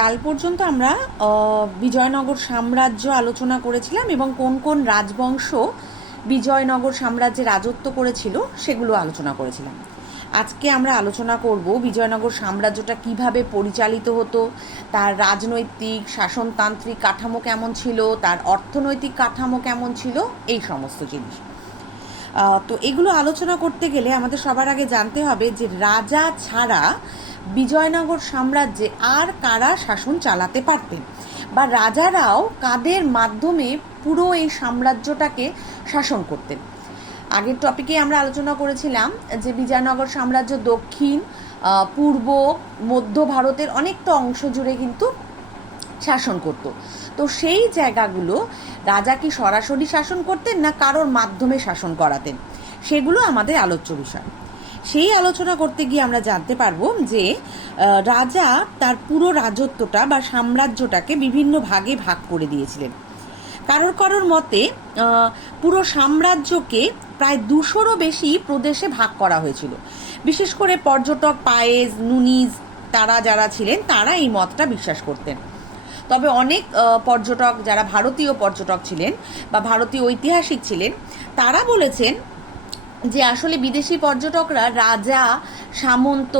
কাল পর্যন্ত আমরা বিজয়নগর সাম্রাজ্য আলোচনা করেছিলাম এবং কোন কোন রাজবংশ বিজয়নগর সাম্রাজ্যে রাজত্ব করেছিল সেগুলো আলোচনা করেছিলাম। আজকে আমরা আলোচনা করব বিজয়নগর সাম্রাজ্যটা কীভাবে পরিচালিত হতো, তার রাজনৈতিক, শাসনতান্ত্রিক কাঠামো কেমন ছিল, তার অর্থনৈতিক কাঠামো কেমন ছিল, এই সমস্ত জিনিস। তো এগুলো আলোচনা করতে গেলে আমাদের সবার আগে জানতে হবে যে রাজা ছাড়া বিজয়নগর সাম্রাজ্যে আর কারা শাসন চালাতে পারতেন? বা রাজারাও কাদের মাধ্যমে পুরো এই সাম্রাজ্যটাকে শাসন করতেন? আগের টপিকে আমরা আলোচনা করেছিলাম যে বিজয়নগর সাম্রাজ্য দক্ষিণ পূর্ব, মধ্য ভারতের অনেকটা অংশ জুড়ে কিন্তু শাসন করত। তো সেই জায়গাগুলো রাজা কি সরাসরি শাসন করতেন না কারোর মাধ্যমে শাসন করাতেন? সেগুলো আমাদের আলোচ্য বিষয়। সেই আলোচনা করতে গিয়ে আমরা জানতে পারব যে রাজা তার পুরো রাজত্বটা বা সাম্রাজ্যটাকে বিভিন্ন ভাগে ভাগ করে দিয়েছিলেন। কারোর কারোর মতে পুরো সাম্রাজ্যকে প্রায় দুশোরও বেশি প্রদেশে ভাগ করা হয়েছিল। বিশেষ করে পর্যটক, পায়েজ, নুনিজ, তারা যারা ছিলেন, তারা এই মতটা বিশ্বাস করতেন। তবে অনেক পর্যটক, যারা ভারতীয় পর্যটক ছিলেন বা ভারতীয় ঐতিহাসিক ছিলেন, তারা বলেছেন যে আসলে বিদেশি পর্যটকরা রাজা, সামন্ত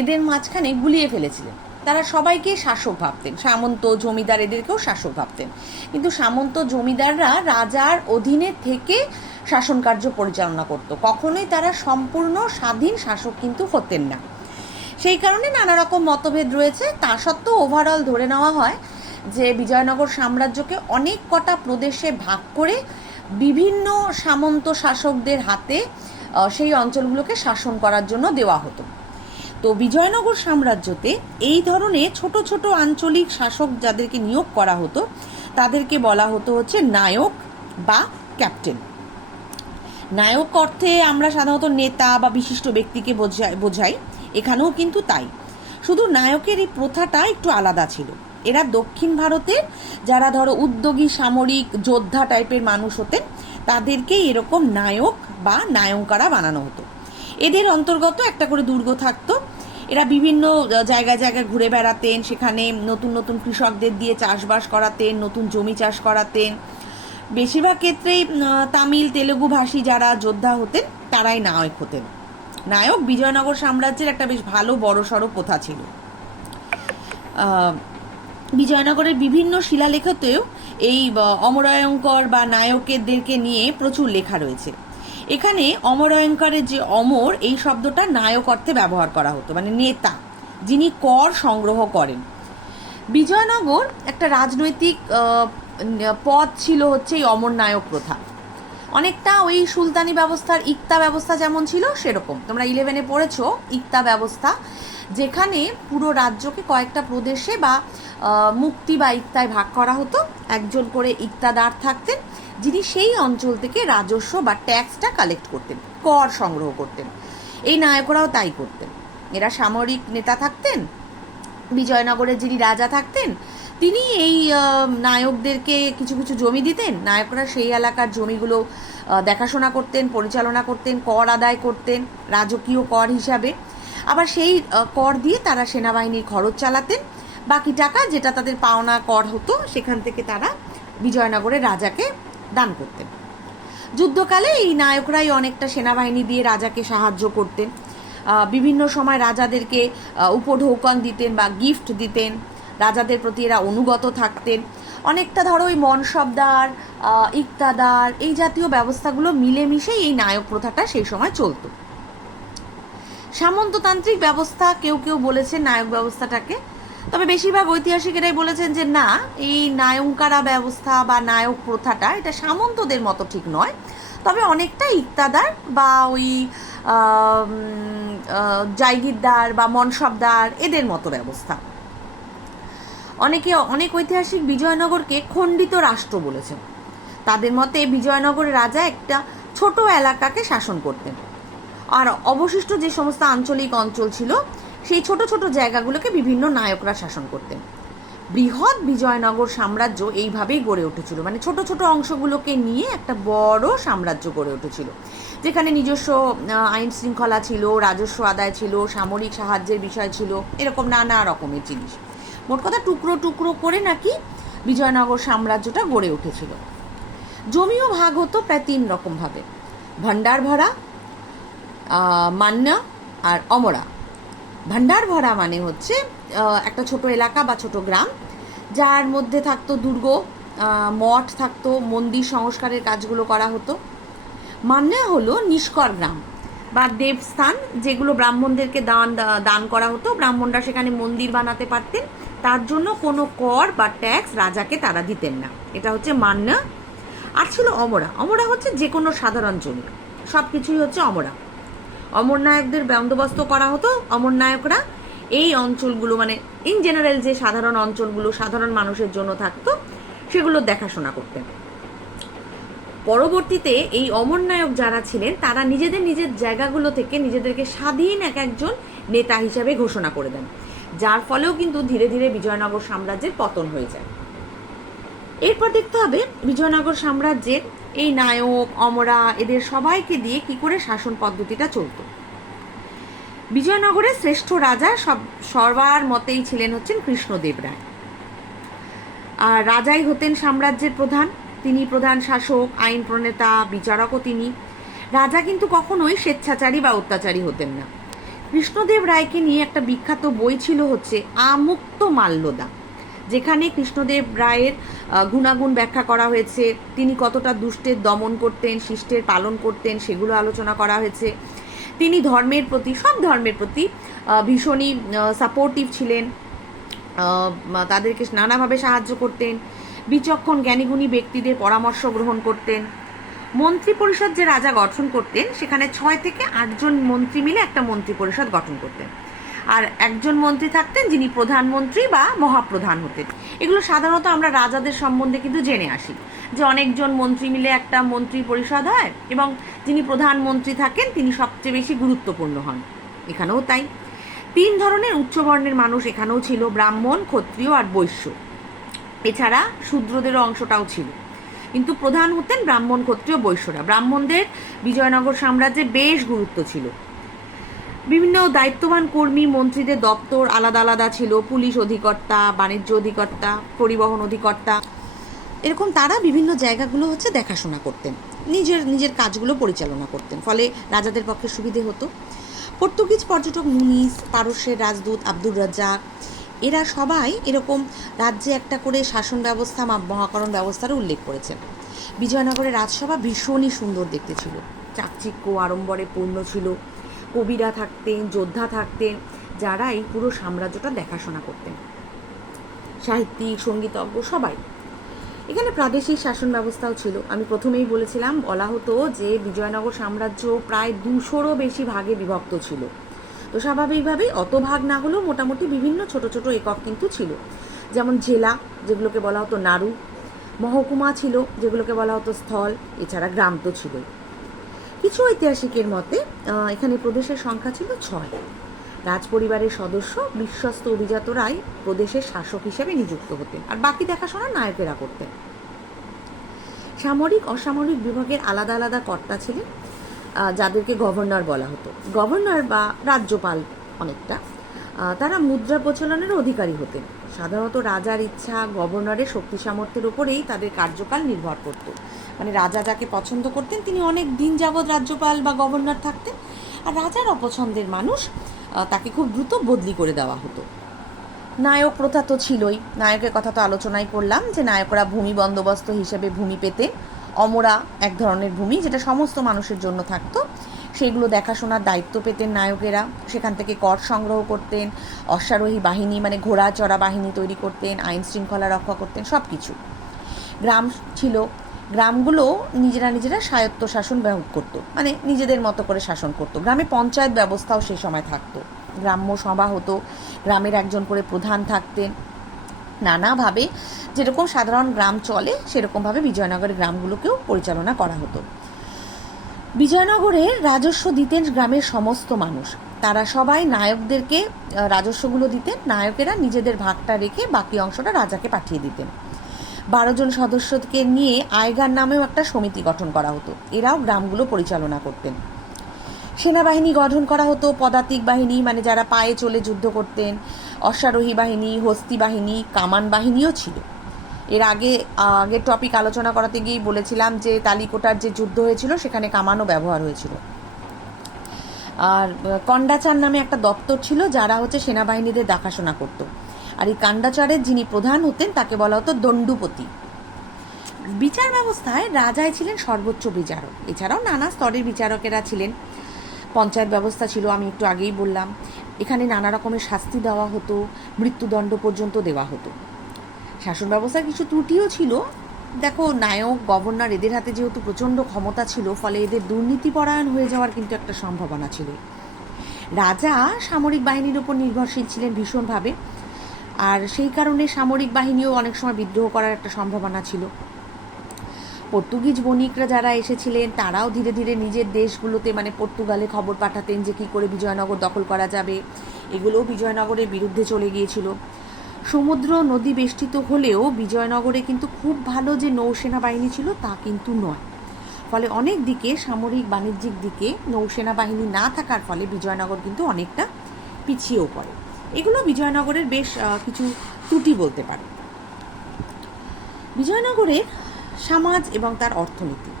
এদের মাঝখানে গুলিয়ে ফেলেছিলেন। তারা সবাইকে শাসক ভাবতেন। সামন্ত জমিদার এদেরকেও শাসক ভাবতেন। কিন্তু সামন্ত জমিদাররা রাজার অধীনে থেকে শাসন কার্য পরিচালনা করত। কখনোই তারা সম্পূর্ণ স্বাধীন শাসক কিন্তু হতেন না। সেই কারণে নানা রকম মতভেদ রয়েছে। তা সত্ত্বেও ওভারঅল ধরে নেওয়া হয় যে বিজয়নগর সাম্রাজ্যকে অনেক কটা প্রদেশে ভাগ করে বিভিন্ন সামন্ত শাসকদের হাতে সেই অঞ্চলগুলোকে শাসন করার জন্য দেওয়া হতো। তো বিজয়নগর সাম্রাজ্যতে এই ধরনের ছোট ছোট আঞ্চলিক শাসক যাদেরকে নিয়োগ করা হতো, তাদেরকে বলা হতো হচ্ছে নায়ক বা ক্যাপ্টেন। নায়ক অর্থে আমরা সাধারণত নেতা বা বিশিষ্ট ব্যক্তিকে বোঝাই বোঝাই। এখানেও কিন্তু তাই। শুধু নায়কের এই প্রথাটা একটু আলাদা ছিল। এরা দক্ষিণ ভারতের যারা ধরো উদ্যোগী সামরিক যোদ্ধা টাইপের মানুষ হতেন তাদেরকে এরকম নায়ক বা নায়ঙ্কারা বানানো হতো। এদের অন্তর্গত একটা করে দুর্গ থাকতো। এরা বিভিন্ন আহ, জায়গায় ঘুরে বেড়াতেন সেখানে নতুন নতুন কৃষকদের দিয়ে চাষবাস করাতেন নতুন জমি চাষ করাতেন। বেশিরভাগ ক্ষেত্রেই তামিল তেলেগু ভাষী যারা যোদ্ধা হতেন তারাই নায়ক হতেন। নায়ক বিজয়নগর সাম্রাজ্যের একটা বেশ ভালো বড়সড় প্রথা ছিল। বিজয়নগরের বিভিন্ন শিলালেখতেও এই অমরায়ঙ্কর বা নায়কেদেরকে নিয়ে প্রচুর লেখা রয়েছে। এখানে অমরায়ঙ্করের যে অমর, এই শব্দটা নায়ক অর্থে ব্যবহার করা হতো মানে নেতা, যিনি কর সংগ্রহ করেন। বিজয়নগর একটা রাজনৈতিক পদ ছিল হচ্ছে এই অমর নায়ক প্রথা। অনেকটা ওই সুলতানি ব্যবস্থার ইক্তা ব্যবস্থা যেমন ছিল, সেরকম। তোমরা ইলেভেনে পড়েছো, ইক্তা ব্যবস্থা। যেখানে পুরো রাজ্যকে কয়েকটা প্রদেশে বা মুক্তি বা ইক্তায় ভাগ করা হতো। একজন করে ইক্তাদার থাকতেন, যিনি সেই অঞ্চল থেকে রাজস্ব বা ট্যাক্সটা কালেক্ট করতেন, কর সংগ্রহ করতেন। এই নায়করাও তাই করতেন। এরা সামরিক নেতা থাকতেন, বিজয়নগরের যিনি রাজা থাকতেন, তিনি এই নায়কদেরকে কিছু কিছু জমি দিতেন। নায়করা সেই এলাকার জমিগুলো দেখাশোনা করতেন, পরিচালনা করতেন, কর আদায় করতেন, রাজকীয় কর হিসাবে। আবার সেই কর দিয়ে তারা সেনাবাহিনীর খরচ চালাতেন। বাকি টাকা যেটা তাদের পাওনা কর হতো, সেখান থেকে তারা বিজয়নগরের রাজাকে দান করতেন। যুদ্ধকালে এই নায়করাই অনেকটা সেনাবাহিনী দিয়ে রাজাকে সাহায্য করতেন। বিভিন্ন সময় রাজাদেরকে উপঢৌকন দিতেন বা গিফট দিতেন। রাজাদের প্রতি এরা অনুগত থাকতেন। অনেকটা ধরো ওই মনসবদার ইকতাদার, এই জাতীয় ব্যবস্থাগুলো মিলেমিশেই এই নায়ক প্রথাটা সেই সময় চলতো। সামন্ততান্ত্রিক ব্যবস্থা, কেউ কেউ বলেছেন নায়ক ব্যবস্থাটাকে। তবে বেশিরভাগ ঐতিহাসিকেরাই বলেছেন যে, না, এই নায়ঙ্কারা ব্যবস্থা বা নায়ক প্রথাটা এটা সামন্তদের মতো ঠিক নয়। তবে অনেকটা ইকতাদার বা ওই জায়গিরদার বা মনসবদার এদের মতো ব্যবস্থা। অনেকে, অনেক ঐতিহাসিক বিজয়নগরকে খণ্ডিত রাষ্ট্র বলেছেন। তাদের মতে বিজয়নগরের রাজা একটা ছোট এলাকাকে শাসন করতেন। আর অবশিষ্ট যে সমস্ত আঞ্চলিক অঞ্চল ছিল, সেই ছোট ছোট জায়গাগুলোকে বিভিন্ন নায়করা শাসন করতেন। বৃহৎ বিজয়নগর সাম্রাজ্য এইভাবেই গড়ে উঠেছিল। মানে ছোট ছোট অংশগুলোকে নিয়ে একটা বড় সাম্রাজ্য গড়ে উঠেছিল। যেখানে নিজস্ব আইন শৃঙ্খলা ছিল, রাজস্ব আদায় ছিল, সামরিক সাহায্যের বিষয় ছিল, এরকম নানা রকমের জিনিস। মোট কথা টুকরো টুকরো করে নাকি বিজয়নগর সাম্রাজ্যটা গড়ে উঠেছিল। জমিও ভাগ হতো প্রায় তিন রকমভাবে ভাণ্ডার ভরা মান্না আর অমরা। ভান্ডার ভরা মানে হচ্ছে একটা ছোট এলাকা বা ছোট গ্রাম, যার মধ্যে থাকতো দুর্গ মঠ থাকতো, মন্দির সংস্কারের কাজগুলো করা হতো। মান্না হলো নিষ্কর গ্রাম বা দেবস্থান, যেগুলো ব্রাহ্মণদেরকে দান দান করা হতো। ব্রাহ্মণরা সেখানে মন্দির বানাতে পারতেন। তার জন্য কোনো কর বা ট্যাক্স রাজাকে তারা দিতেন না। এটা হচ্ছে মান্না। আর ছিল অমরা। অমরা হচ্ছে যে কোনো সাধারণ জমি। সব কিছুই হচ্ছে অমরা। অমরনায়কদের বন্দোবস্ত করা হতো। অমরনায়করা এই অঞ্চলগুলো মানে ইন জেনারেল যে সাধারণ অঞ্চলগুলো, সাধারণ মানুষের জন্য থাকতো, সেগুলো দেখাশোনা করতেন। পরবর্তীতে এই অমরনায়ক যারা ছিলেন, তারা নিজেদের নিজের জায়গাগুলো থেকে নিজেদেরকে স্বাধীন এক একজন নেতা হিসাবে ঘোষণা করে দেন। যার ফলেও কিন্তু ধীরে ধীরে বিজয়নগর সাম্রাজ্যের পতন হয়ে যায়। এরপর দেখতে হবে বিজয়নগর সাম্রাজ্যের এই নায়ক, অমরা, এদের সবাইকে দিয়ে কি করে শাসন পদ্ধতিটা চলতো? বিজয়নগরের শ্রেষ্ঠ রাজা সব, সবার মতেই ছিলেন হচ্ছেন কৃষ্ণদেব রায়। আর রাজাই হতেন সাম্রাজ্যের প্রধান। তিনি প্রধান শাসক, আইন প্রণেতা, বিচারকও তিনি। রাজা কিন্তু কখনোই স্বেচ্ছাচারী বা অত্যাচারী হতেন না। কৃষ্ণদেব রায়কে নিয়ে একটা বিখ্যাত বই ছিল হচ্ছে, আমুক্ত মাল্যদা। যেখানে কৃষ্ণদেব রায়ের গুণাগুণ ব্যাখ্যা করা হয়েছে, তিনি কতটা দুষ্টের দমন করতেন, শিষ্টের পালন করতেন, সেগুলো আলোচনা করা হয়েছে। তিনি ধর্মের প্রতি, সব ধর্মের প্রতি ভীষণই সাপোর্টিভ ছিলেন তাদেরকে নানাভাবে সাহায্য করতেন, বিচক্ষণ জ্ঞানীগুণী ব্যক্তিদের পরামর্শ গ্রহণ করতেন। মন্ত্রী পরিষদ যে রাজা গঠন করতেন, সেখানে ছয় থেকে আটজন মন্ত্রী মিলে একটা মন্ত্রী পরিষদ গঠন করতেন। আর একজন মন্ত্রী থাকতেন যিনি প্রধানমন্ত্রী বা মহাপ্রধান হতেন। এগুলো সাধারণত আমরা রাজাদের সম্বন্ধে কিন্তু জেনে আসি। যে অনেকজন মন্ত্রী মিলে একটা মন্ত্রী পরিষদ হয় এবং যিনি প্রধানমন্ত্রী থাকেন, তিনি সবচেয়ে বেশি গুরুত্বপূর্ণ হন। এখানেও তাই। তিন ধরনের উচ্চবর্ণের মানুষ এখানেও ছিল, ব্রাহ্মণ, ক্ষত্রিয় আর বৈশ্য। এছাড়া শূদ্রদেরও অংশটাও ছিল। কিন্তু প্রধান হতেন ব্রাহ্মণ, ক্ষত্রিয়, বৈশ্যরা। ব্রাহ্মণদের বিজয়নগর সাম্রাজ্যে বেশ গুরুত্ব ছিল। বিভিন্ন দায়িত্ববান কর্মী, মন্ত্রীদের দপ্তর আলাদা আলাদা ছিল। পুলিশ অধিকর্তা, বাণিজ্য অধিকর্তা, পরিবহন অধিকর্তা। এরকম তারা বিভিন্ন জায়গাগুলো হচ্ছে দেখাশোনা করতেন। নিজের নিজের কাজগুলো পরিচালনা করতেন। ফলে রাজাদের পক্ষে সুবিধে হতো। পর্তুগিজ পর্যটক মুনিস, পারস্যের রাজদূত আব্দুর রাজ্জাক, এরা সবাই এরকম রাজ্যে একটা করে শাসন ব্যবস্থা মহাকরণ ব্যবস্থারও উল্লেখ করেছেন। বিজয়নগরের রাজসভা ভীষণই সুন্দর দেখতে ছিল। চাকচিক্য আড়ম্বরে পূর্ণ ছিল। কবিরা থাকতেন, যোদ্ধা থাকতেন যারা এই পুরো সাম্রাজ্যটা দেখাশোনা করতেন। সাহিত্যিক, সঙ্গীতজ্ঞ সবাই। এখানে প্রাদেশিক শাসন ব্যবস্থাও ছিল। আমি প্রথমেই বলেছিলাম, বলা হতো যে বিজয়নগর সাম্রাজ্য প্রায় দুশোরও বেশি ভাগে বিভক্ত ছিল। তো স্বাভাবিকভাবেই অত ভাগ না হলেও মোটামুটি বিভিন্ন ছোট ছোট একক কিন্তু ছিল। যেমন জেলা, যেগুলোকে বলা হতো নাড়ু মহকুমা ছিল, যেগুলোকে বলা হতো স্থল, এছাড়া গ্রাম তো ছিলই। কিছু ঐতিহাসিকের মতে এখানে প্রদেশের সংখ্যা ছিল ছয়। রাজপরিবারের সদস্য বিশ্বস্ত অভিজাতরাই প্রদেশের শাসক হিসেবে নিযুক্ত হতেন আর বাকি দেখাশোনা নায়কেরা করতেন। সামরিক, অসামরিক বিভাগের আলাদা আলাদা কর্তা ছিলেন যাদেরকে গভর্নর বলা হতো। গভর্নর বা রাজ্যপাল অনেকটা তারা মুদ্রা প্রচলনের অধিকারী হতেন। সাধারণত রাজার ইচ্ছা গভর্নরের শক্তি সামর্থ্যের উপরেই তাদের কার্যকাল নির্ভর করত। মানে রাজা যাকে পছন্দ করতেন, তিনি অনেক দিন যাবৎ রাজ্যপাল বা গভর্নর থাকতেন। আর রাজার অপছন্দের মানুষ তাকে খুব দ্রুত বদলি করে দেওয়া হতো। নায়ক প্রথা তো ছিলই। নায়কের কথা তো আলোচনাই করলাম যে নায়করা ভূমি বন্দোবস্ত হিসেবে ভূমি পেতেন। অমরা এক ধরনের ভূমি যেটা সমস্ত মানুষের জন্য থাকতো। সেগুলো দেখাশোনার দায়িত্ব পেতেন নায়কেরা। সেখান থেকে কর সংগ্রহ করতেন, অশ্বারোহী বাহিনী মানে ঘোড়া চড়া বাহিনী তৈরি করতেন, আইন শৃঙ্খলা রক্ষা করতেন সব কিছু গ্রাম ছিল, গ্রামগুলো নিজেরা নিজেরা স্বায়ত্ত শাসন ব্যবহার করতো মানে নিজেদের মতো করে শাসন করতো। গ্রামে পঞ্চায়েত ব্যবস্থাও সেই সময় থাকতো। গ্রাম্য সভা হতো, গ্রামের একজন করে প্রধান থাকতেন। নানাভাবে যেরকম সাধারণ গ্রাম চলে, সেরকমভাবে বিজয়নগরের গ্রামগুলোকেও পরিচালনা করা হতো। বিজয়নগরে রাজস্ব দিতেন গ্রামের সমস্ত মানুষ। তারা সবাই নায়কদেরকে রাজস্বগুলো দিতেন, নায়কেরা নিজেদের ভাগটা রেখে বাকি অংশটা রাজাকে পাঠিয়ে দিতেন। বারো জন সদস্যকে নিয়ে আয়গার নামেও একটা সমিতি গঠন করা হতো। এরাও গ্রামগুলো পরিচালনা করতেন। সেনাবাহিনী গঠন করা হতো, পদাতিক বাহিনী মানে যারা পায়ে চলে যুদ্ধ করতেন, অশ্বারোহী বাহিনী, হস্তি বাহিনী, কামান বাহিনীও ছিল। এর আগে, আগের টপিক আলোচনা করাতে গিয়েই বলেছিলাম যে তালিকোটার যে যুদ্ধ হয়েছিল, সেখানে কামানও ব্যবহার হয়েছিল। আর কন্ডাচার নামে একটা দপ্তর ছিল যারা হচ্ছে সেনাবাহিনীদের দেখাশোনা করতো। আর এই কান্ডাচারের যিনি প্রধান হতেন, তাকে বলা হতো দণ্ডুপতি। বিচার ব্যবস্থায় রাজাই ছিলেন সর্বোচ্চ বিচারক। এছাড়াও নানা স্তরের বিচারকেরা ছিলেন। পঞ্চায়েত ব্যবস্থা ছিল, আমি একটু আগেই বললাম। এখানে নানা রকমের শাস্তি দেওয়া হতো, মৃত্যুদণ্ড পর্যন্ত দেওয়া হতো। শাসন ব্যবস্থার কিছু ত্রুটিও ছিল। দেখো, নায়ক, গভর্নর এদের হাতে যেহেতু প্রচণ্ড ক্ষমতা ছিল, ফলে এদের দুর্নীতিপরায়ণ হয়ে যাওয়ার কিন্তু একটা সম্ভাবনা ছিল। রাজা সামরিক বাহিনীর উপর নির্ভরশীল ছিলেন ভীষণভাবে, আর সেই কারণে সামরিক বাহিনীও অনেক সময় বিদ্রোহ করার একটা সম্ভাবনা ছিল। পর্তুগিজ বণিকরা যারা এসেছিলেন, তারাও ধীরে ধীরে নিজের দেশগুলোতে মানে পর্তুগালে খবর পাঠাতেন যে কী করে বিজয়নগর দখল করা যাবে। এগুলোও বিজয়নগরের বিরুদ্ধে চলে গিয়েছিল। সমুদ্র নদী বেষ্টিত হলেও বিজয়নগরে কিন্তু খুব ভালো যে নৌসেনা বাহিনী ছিল তা কিন্তু নয়। ফলে অনেক দিকে সামরিক বাণিজ্যিক দিকে নৌসেনা বাহিনী না থাকার ফলে বিজয়নগর কিন্তু অনেকটা পিছিয়েও পড়ে। এগুলো বিজয়নগরের বেশ কিছু ত্রুটি বলতে পারে। বিজয়নগরের সমাজ এবং তার অর্থনীতি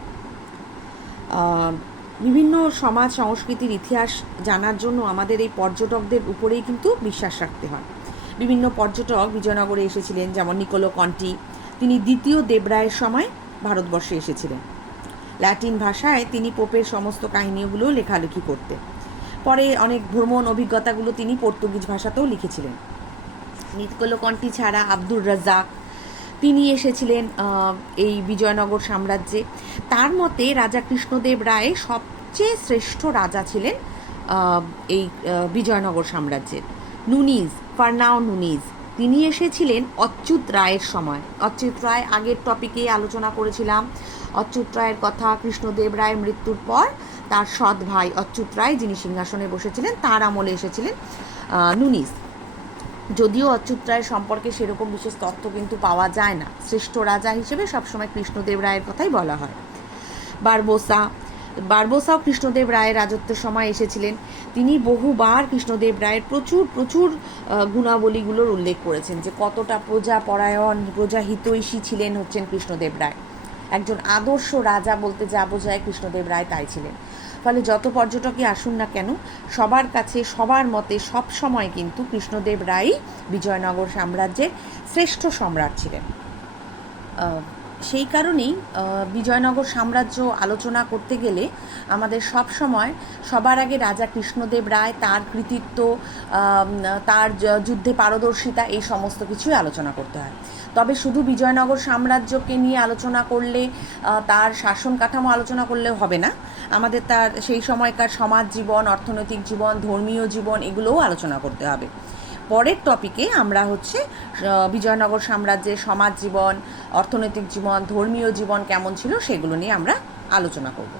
বিভিন্ন সমাজ সংস্কৃতির ইতিহাস জানার জন্য আমাদের এই পর্যটকদের উপরেই কিন্তু বিশ্বাস রাখতে হয়। বিভিন্ন পর্যটক বিজয়নগরে এসেছিলেন, যেমন নিকোলো কন্টি। তিনি দ্বিতীয় দেবরায়ের সময় ভারতবর্ষে এসেছিলেন। ল্যাটিন ভাষায় তিনি পোপের সমস্ত কাহিনীগুলো লেখালেখি করতেন পরে অনেক ভ্রমণ অভিজ্ঞতাগুলো তিনি পর্তুগিজ ভাষাতেও লিখেছিলেন। নিকোলো কন্টি ছাড়া আব্দুর রাজাক তিনি এসেছিলেন এই বিজয়নগর সাম্রাজ্যে। তার মতে রাজা কৃষ্ণদেব রায় সবচেয়ে শ্রেষ্ঠ রাজা ছিলেন এই বিজয়নগর সাম্রাজ্যের। Nuniz Fernao Nuniz. তিনি এসেছিলেন অচ্যুত রায়ের সময়। অচ্যুত রায় আগের টপিকে আলোচনা করেছিলাম। অচ্যুত রায়ের কথা, কৃষ্ণদেব রায়ের মৃত্যুর পর তার সৎ ভাই অচ্যুত রায়, যিনি সিংহাসনে বসেছিলেন, তার আমলে এসেছিলেন নুনিজ। যদিও অচ্যুত রায়ের সম্পর্কে সেরকম বিশেষ তথ্য কিন্তু পাওয়া যায় না। শ্রেষ্ঠ রাজা হিসেবে সবসময় কৃষ্ণদেব রায়ের কথাই বলা হয়। বারবোসা বারবোসাও কৃষ্ণদেব রায়ের রাজত্বের সময় এসেছিলেন। তিনি বহুবার কৃষ্ণদেব রায়ের প্রচুর প্রচুর গুণাবলীগুলোর উল্লেখ করেছেন যে কতটা প্রজা পরায়ণ প্রজা হিতৈষী ছিলেন হচ্ছেন কৃষ্ণদেব রায়। একজন আদর্শ রাজা বলতে যা বোঝায় কৃষ্ণদেব রায় তাই ছিলেন। ফলে যত পর্যটকই আসুন না কেন, সবার কাছে, সবার মতে সব সময় কিন্তু কৃষ্ণদেব রায়ই বিজয়নগর সাম্রাজ্যের শ্রেষ্ঠ সম্রাট ছিলেন। সেই কারণেই বিজয়নগর সাম্রাজ্য আলোচনা করতে গেলে আমাদের সব সময় সবার আগে রাজা কৃষ্ণদেব রায়, তার কৃতিত্ব তার যুদ্ধে পারদর্শিতা, এই সমস্ত কিছুই আলোচনা করতে হয়। তবে শুধু বিজয়নগর সাম্রাজ্যকে নিয়ে আলোচনা করলে তার শাসন কাঠামো আলোচনা করলে হবে না। আমাদের তার, সেই সময়কার সমাজ জীবন, অর্থনৈতিক জীবন, ধর্মীয় জীবন, এগুলোও আলোচনা করতে হবে। পরের টপিকে আমরা হচ্ছে বিজয়নগর সাম্রাজ্যের সমাজ জীবন, অর্থনৈতিক জীবন, ধর্মীয় জীবন কেমন ছিল সেগুলো নিয়ে আমরা আলোচনা করব।